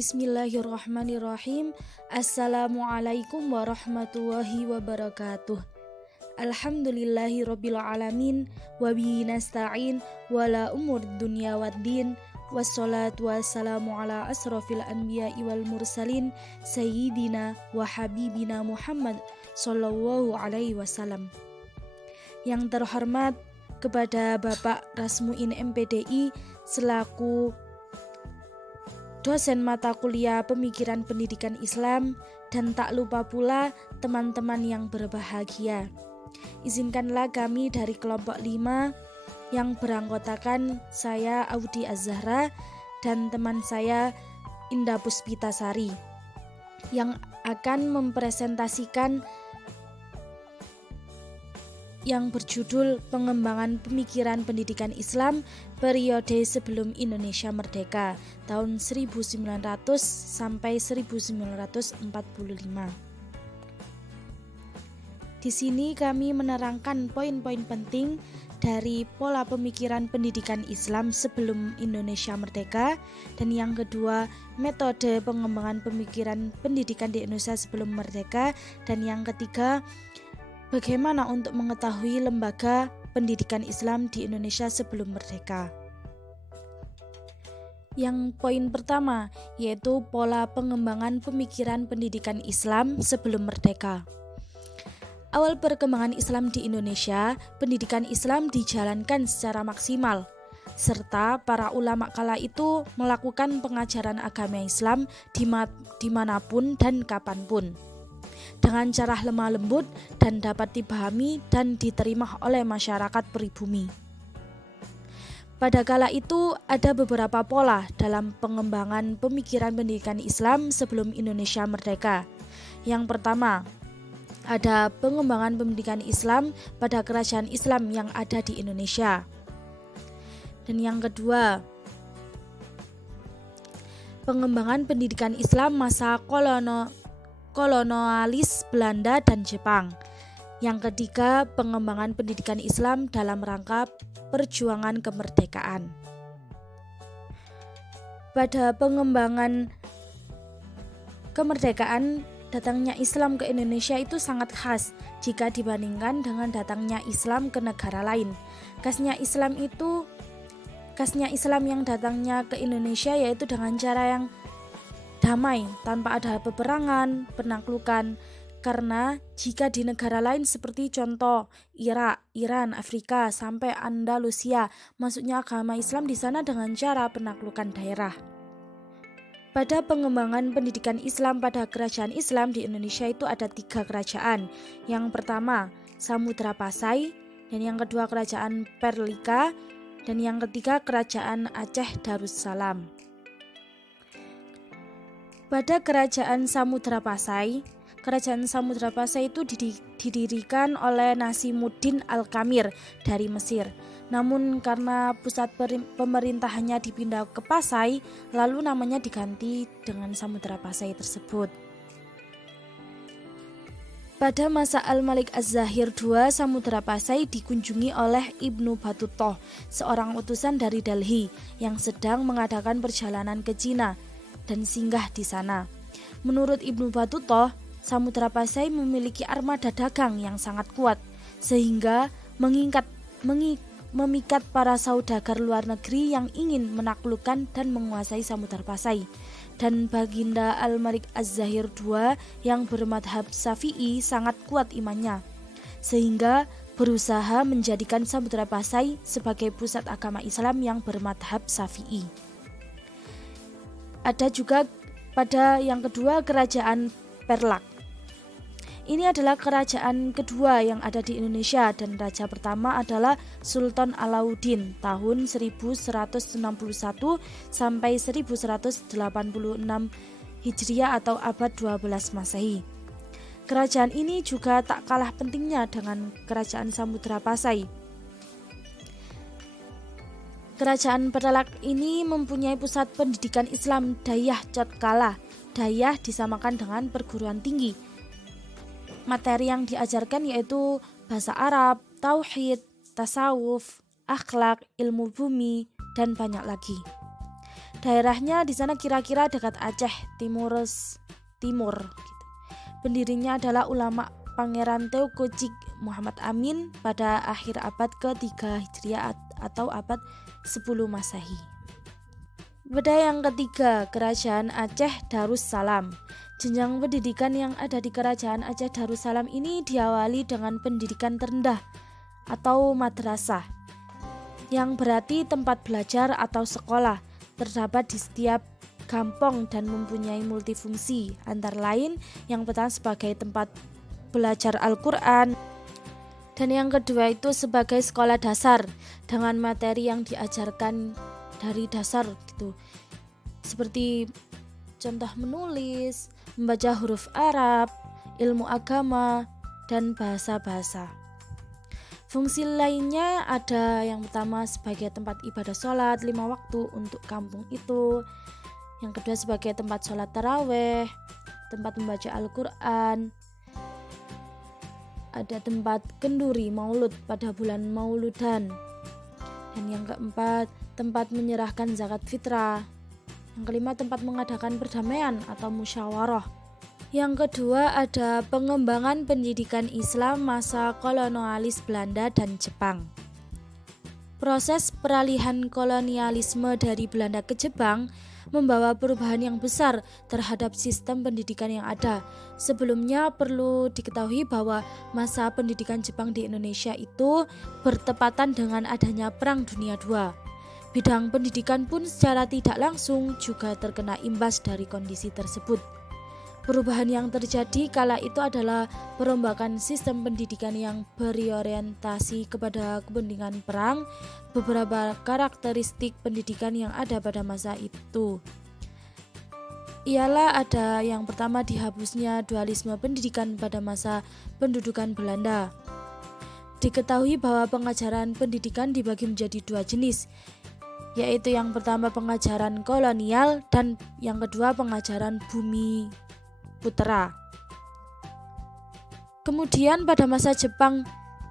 Bismillahirrahmanirrahim. Assalamualaikum warahmatullahi wabarakatuh. Alhamdulillahirabbil alamin wa bihi nasta'in wala umur dunya waddin. Wassalatu wassalamu ala asrofil anbiya'i wal mursalin sayyidina wa habibina Muhammad sallallahu alaihi wasallam. Yang terhormat kepada Bapak Rasmuin MPDI selaku dosen mata kuliah Pemikiran Pendidikan Islam, dan tak lupa pula teman-teman yang berbahagia. Izinkanlah kami dari kelompok 5 yang beranggotakan saya Audi Az-Zahra dan teman saya Indah Puspitasari yang akan mempresentasikan yang berjudul Pengembangan Pemikiran Pendidikan Islam periode sebelum Indonesia Merdeka tahun 1900 sampai 1945. Di sini kami menerangkan poin-poin penting dari pola pemikiran pendidikan Islam sebelum Indonesia Merdeka, dan yang kedua metode pengembangan pemikiran pendidikan di Indonesia sebelum merdeka, dan yang ketiga bagaimana untuk mengetahui lembaga pendidikan Islam di Indonesia sebelum merdeka. Yang poin pertama yaitu pola pengembangan pemikiran pendidikan Islam sebelum merdeka. Awal perkembangan Islam di Indonesia, pendidikan Islam dijalankan secara maksimal, serta para ulama kala itu melakukan pengajaran agama Islam dimanapun dan kapanpun, dengan cara lemah lembut dan dapat dipahami dan diterima oleh masyarakat pribumi. Pada kala itu ada beberapa pola dalam pengembangan pemikiran pendidikan Islam sebelum Indonesia merdeka. Yang pertama, ada pengembangan pendidikan Islam pada kerajaan Islam yang ada di Indonesia. Dan yang kedua, pengembangan pendidikan Islam masa kolonialis Belanda dan Jepang. Yang ketiga, pengembangan pendidikan Islam dalam rangka perjuangan kemerdekaan. Pada pengembangan kemerdekaan, datangnya Islam ke Indonesia itu sangat khas jika dibandingkan dengan datangnya Islam ke negara lain. Khasnya Islam yang datangnya ke Indonesia yaitu dengan cara yang damai, tanpa ada peperangan, penaklukan. Karena jika di negara lain seperti contoh Irak, Iran, Afrika, sampai Andalusia, masuknya agama Islam di sana dengan cara penaklukan daerah. Pada pengembangan pendidikan Islam pada kerajaan Islam di Indonesia itu ada 3 kerajaan. Yang pertama, Samudra Pasai, dan yang kedua Kerajaan Perlika, dan yang ketiga Kerajaan Aceh Darussalam. Pada Kerajaan Samudra Pasai itu didirikan oleh Nasimuddin Al-Kamir dari Mesir. Namun karena pusat pemerintahannya dipindah ke Pasai, lalu namanya diganti dengan Samudra Pasai tersebut. Pada masa Al-Malik Az-Zahir II, Samudra Pasai dikunjungi oleh Ibnu Battuta, seorang utusan dari Delhi yang sedang mengadakan perjalanan ke Cina dan singgah di sana. Menurut Ibnu Battuta, Samudra Pasai memiliki armada dagang yang sangat kuat, sehingga memikat para saudagar luar negeri yang ingin menaklukkan dan menguasai Samudra Pasai. Dan Baginda Al-Malik Az-Zahir II yang bermadhab Syafi'i sangat kuat imannya, sehingga berusaha menjadikan Samudra Pasai sebagai pusat agama Islam yang bermadhab Syafi'i. Ada juga pada yang kedua Kerajaan Perlak. Ini adalah kerajaan kedua yang ada di Indonesia, dan raja pertama adalah Sultan Alauddin tahun 1161 sampai 1186 Hijriah atau abad 12 Masehi. Kerajaan ini juga tak kalah pentingnya dengan Kerajaan Samudra Pasai. Kerajaan Perlak ini mempunyai pusat pendidikan Islam Dayah Cotkala. Dayah disamakan dengan perguruan tinggi. Materi yang diajarkan yaitu bahasa Arab, tauhid, tasawuf, akhlak, ilmu bumi, dan banyak lagi. Daerahnya di sana kira-kira dekat Aceh Timur gitu. Pendirinya adalah ulama Pangeran Teuku Cik Muhammad Amin pada akhir abad ke-3 Hijriah atau abad 10 Masehi. Pada yang ketiga, Kerajaan Aceh Darussalam. Jenjang pendidikan yang ada di Kerajaan Aceh Darussalam ini diawali dengan pendidikan terendah atau madrasah, yang berarti tempat belajar atau sekolah, terdapat di setiap kampung dan mempunyai multifungsi, antara lain yang pertama sebagai tempat belajar Al-Quran, dan yang kedua itu sebagai sekolah dasar dengan materi yang diajarkan dari dasar gitu, seperti contoh menulis, membaca huruf Arab, ilmu agama, dan bahasa-bahasa. Fungsi lainnya ada yang pertama sebagai tempat ibadah sholat 5 waktu untuk kampung itu, yang kedua sebagai tempat sholat taraweh, tempat membaca Al-Quran, ada tempat kenduri maulud pada bulan mauludan, dan yang keempat tempat menyerahkan zakat fitrah, yang kelima tempat mengadakan perdamaian atau musyawarah, yang kedua ada pengembangan pendidikan Islam masa kolonialis Belanda dan Jepang. Proses peralihan kolonialisme dari Belanda ke Jepang membawa perubahan yang besar terhadap sistem pendidikan yang ada. Sebelumnya perlu diketahui bahwa masa pendidikan Jepang di Indonesia itu bertepatan dengan adanya Perang Dunia II. Bidang pendidikan pun secara tidak langsung juga terkena imbas dari kondisi tersebut. Perubahan yang terjadi kala itu adalah perombakan sistem pendidikan yang berorientasi kepada kepentingan perang. Beberapa karakteristik pendidikan yang ada pada masa itu ialah ada yang pertama dihapusnya dualisme pendidikan pada masa pendudukan Belanda. Diketahui bahwa pengajaran pendidikan dibagi menjadi 2 jenis, yaitu yang pertama pengajaran kolonial dan yang kedua pengajaran bumi putera. Kemudian pada masa Jepang,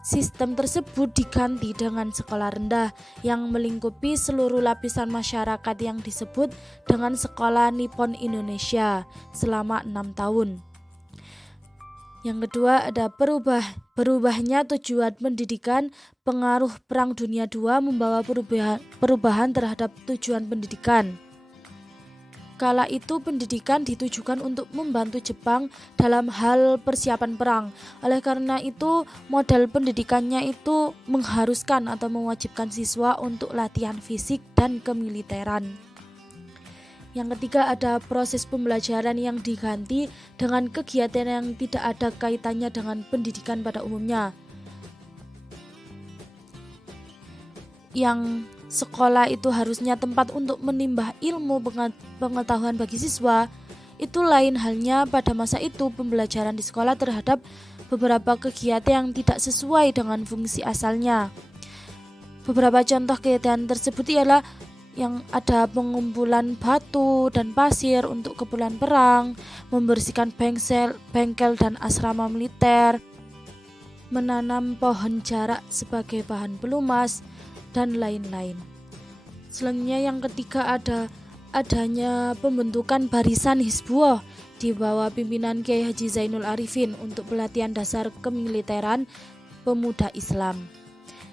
sistem tersebut diganti dengan sekolah rendah yang melingkupi seluruh lapisan masyarakat yang disebut dengan Sekolah Nippon Indonesia selama 6 tahun. Yang kedua ada berubahnya tujuan pendidikan. Pengaruh Perang Dunia II membawa perubahan terhadap tujuan pendidikan. Kala itu pendidikan ditujukan untuk membantu Jepang dalam hal persiapan perang. Oleh karena itu model pendidikannya itu mengharuskan atau mewajibkan siswa untuk latihan fisik dan kemiliteran. Yang ketiga ada proses pembelajaran yang diganti dengan kegiatan yang tidak ada kaitannya dengan pendidikan pada umumnya. Yang sekolah itu harusnya tempat untuk menimba ilmu pengetahuan bagi siswa. Itu lain halnya pada masa itu pembelajaran di sekolah terhadap beberapa kegiatan yang tidak sesuai dengan fungsi asalnya. Beberapa contoh kegiatan tersebut ialah yang ada pengumpulan batu dan pasir untuk keperluan perang, membersihkan bengkel dan asrama militer, menanam pohon jarak sebagai bahan pelumas, dan lain-lain. Selanjutnya yang ketiga adanya pembentukan barisan Hizbullah di bawah pimpinan Kiai Haji Zainul Arifin untuk pelatihan dasar kemiliteran pemuda Islam.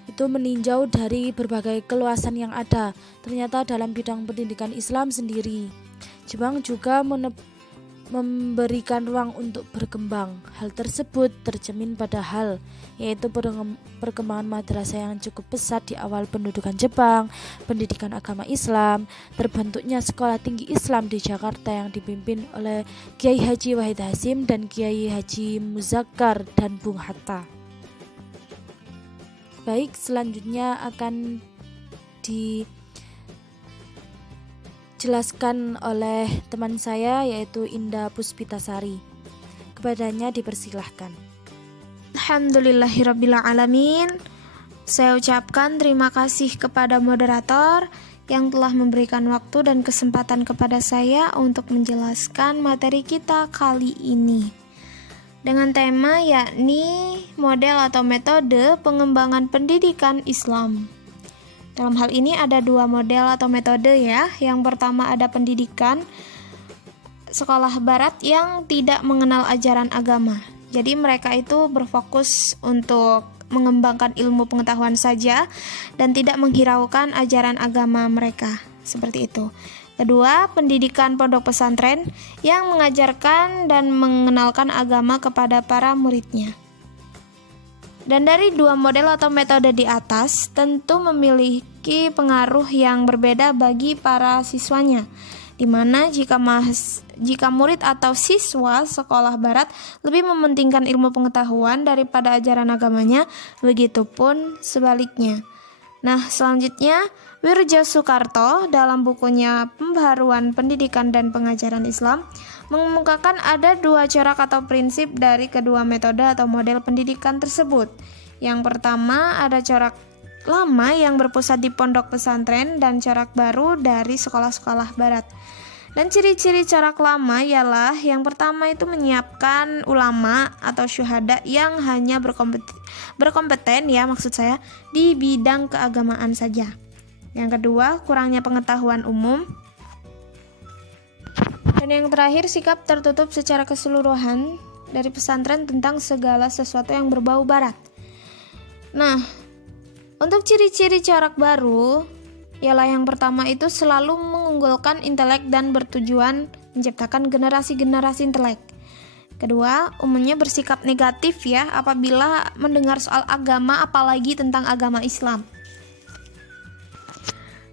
Itu meninjau dari berbagai keluasan yang ada. Ternyata dalam bidang pendidikan Islam sendiri, Jepang juga memberikan ruang untuk berkembang. Hal tersebut tercermin pada hal yaitu perkembangan madrasah yang cukup pesat di awal pendudukan Jepang, pendidikan agama Islam, terbentuknya sekolah tinggi Islam di Jakarta yang dipimpin oleh Kiai Haji Wahid Hasyim dan Kiai Haji Muzakkar dan Bung Hatta. Baik, selanjutnya akan dijelaskan oleh teman saya yaitu Indah Puspitasari. Kepadanya dipersilahkan. Alhamdulillahirrabbilalamin. Saya ucapkan terima kasih kepada moderator yang telah memberikan waktu dan kesempatan kepada saya untuk menjelaskan materi kita kali ini dengan tema yakni model atau metode pengembangan pendidikan Islam. Dalam hal ini ada dua model atau metode ya. Yang pertama ada pendidikan sekolah barat yang tidak mengenal ajaran agama. Jadi mereka itu berfokus untuk mengembangkan ilmu pengetahuan saja dan tidak menghiraukan ajaran agama mereka. Seperti itu. Kedua, pendidikan pondok pesantren yang mengajarkan dan mengenalkan agama kepada para muridnya. Dan dari dua model atau metode di atas tentu memiliki pengaruh yang berbeda bagi para siswanya, di mana jika murid atau siswa sekolah barat lebih mementingkan ilmu pengetahuan daripada ajaran agamanya, begitupun sebaliknya. Nah, selanjutnya Wirja Soekarto dalam bukunya Pembaharuan Pendidikan dan Pengajaran Islam mengemukakan ada dua corak atau prinsip dari kedua metode atau model pendidikan tersebut. Yang pertama ada corak lama yang berpusat di pondok pesantren dan corak baru dari sekolah-sekolah barat. Dan ciri-ciri corak lama ialah yang pertama itu menyiapkan ulama atau syuhada yang hanya berkompeten ya maksud saya di bidang keagamaan saja. Yang kedua, kurangnya pengetahuan umum. Dan yang terakhir, sikap tertutup secara keseluruhan dari pesantren tentang segala sesuatu yang berbau barat. Nah, untuk ciri-ciri corak baru, ialah yang pertama itu selalu mengunggulkan intelek dan bertujuan menciptakan generasi-generasi intelek. Kedua, umumnya bersikap negatif ya apabila mendengar soal agama, apalagi tentang agama Islam.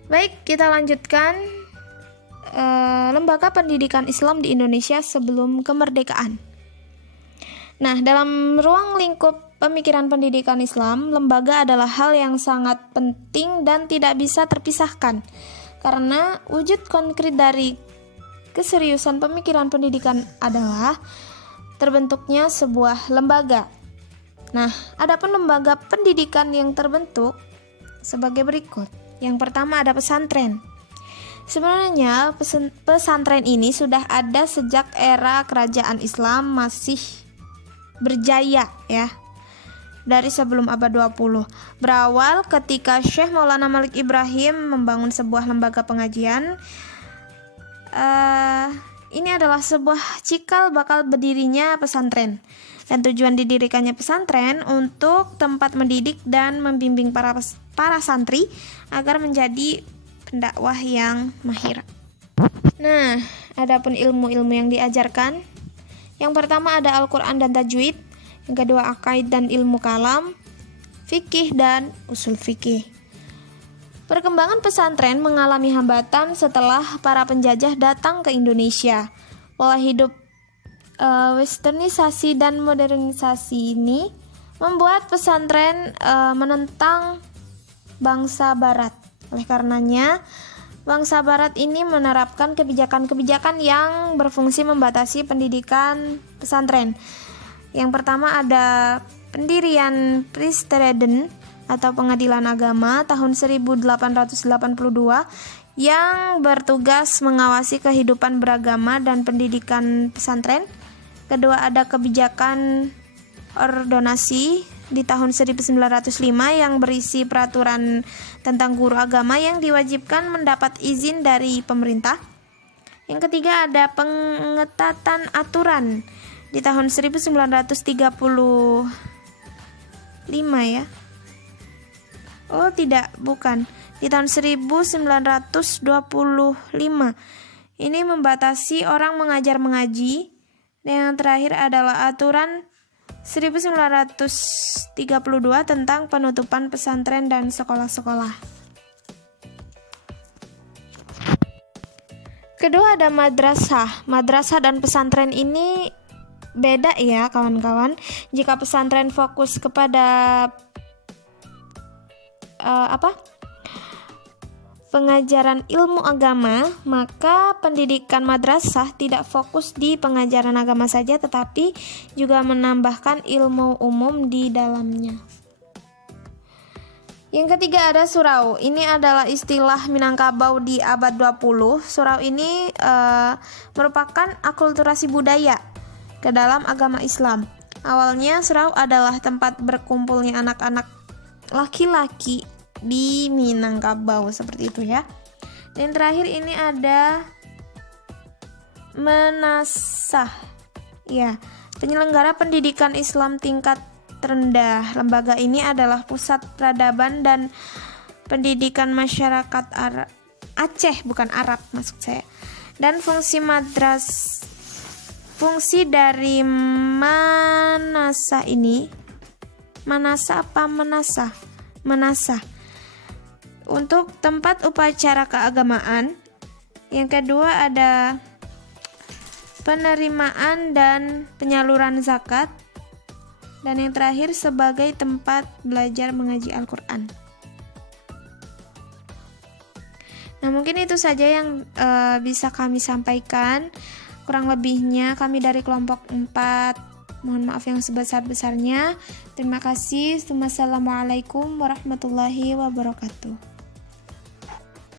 Baik, kita lanjutkan lembaga pendidikan Islam di Indonesia sebelum kemerdekaan. Nah, dalam ruang lingkup pemikiran pendidikan Islam, lembaga adalah hal yang sangat penting dan tidak bisa terpisahkan, karena wujud konkret dari keseriusan pemikiran pendidikan adalah terbentuknya sebuah lembaga. Nah, adapun lembaga pendidikan yang terbentuk sebagai berikut. Yang pertama ada pesantren. Sebenarnya pesantren ini sudah ada sejak era kerajaan Islam masih berjaya ya, dari sebelum abad 20. Berawal ketika Syekh Maulana Malik Ibrahim membangun sebuah lembaga pengajian. Ini adalah sebuah cikal bakal berdirinya pesantren. Dan tujuan didirikannya pesantren untuk tempat mendidik dan membimbing para santri agar menjadi pendakwah yang mahir. Nah, adapun ilmu-ilmu yang diajarkan, yang pertama ada Al-Quran dan Tajwid, yang kedua Aqaid dan ilmu kalam, fikih dan usul fikih. Perkembangan pesantren mengalami hambatan setelah para penjajah datang ke Indonesia. Pola hidup westernisasi dan modernisasi ini membuat pesantren menentang bangsa barat. Oleh karenanya, bangsa barat ini menerapkan kebijakan-kebijakan yang berfungsi membatasi pendidikan pesantren. Yang pertama ada pendirian Priestereden atau pengadilan agama tahun 1882 yang bertugas mengawasi kehidupan beragama dan pendidikan pesantren. Kedua ada kebijakan ordonasi di tahun 1905 yang berisi peraturan tentang guru agama yang diwajibkan mendapat izin dari pemerintah. Yang ketiga ada pengetatan aturan di tahun 1935 ya. Oh tidak, bukan. Di tahun 1925. Ini membatasi orang mengajar mengaji. Dan yang terakhir adalah aturan 1932 tentang penutupan pesantren dan sekolah-sekolah. Kedua ada madrasah. Madrasah dan pesantren ini beda ya kawan-kawan. Jika pesantren fokus kepada pengajaran ilmu agama, maka pendidikan madrasah tidak fokus di pengajaran agama saja, tetapi juga menambahkan ilmu umum di dalamnya. Yang ketiga ada surau. Ini adalah istilah Minangkabau di abad 20. Surau ini merupakan akulturasi budaya ke dalam agama Islam. Awalnya surau adalah tempat berkumpulnya anak-anak laki-laki di Minangkabau, seperti itu ya. Dan terakhir ini ada Menasah. Ya, penyelenggara pendidikan Islam tingkat rendah. Lembaga ini adalah pusat peradaban dan pendidikan masyarakat Aceh, bukan Arab maksud saya. Dan fungsi dari Manasah ini, Manasah apa Menasah? Menasah. Untuk tempat upacara keagamaan. Yang kedua ada penerimaan dan penyaluran zakat. Dan yang terakhir sebagai tempat belajar mengaji Al-Quran. Nah, mungkin itu saja yang bisa kami sampaikan. Kurang lebihnya kami dari kelompok 4. Mohon maaf yang sebesar-besarnya. Terima kasih. Wassalamualaikum warahmatullahi wabarakatuh.